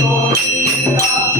Govinda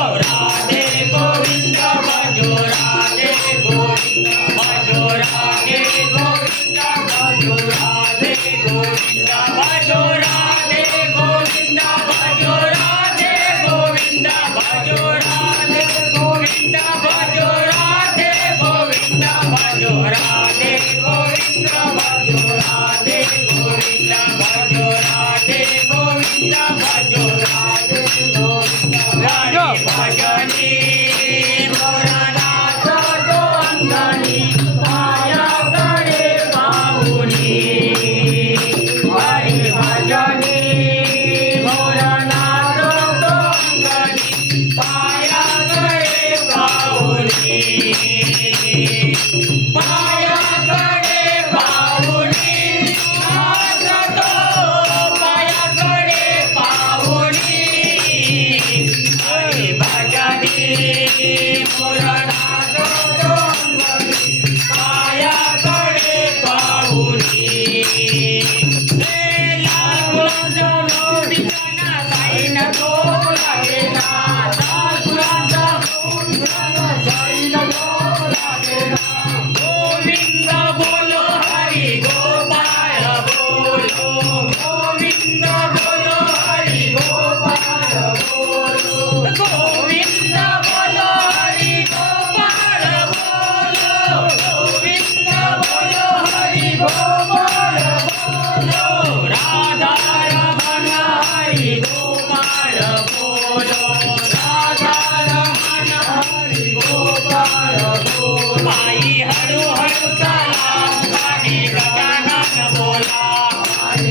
Oh.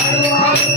Thank you.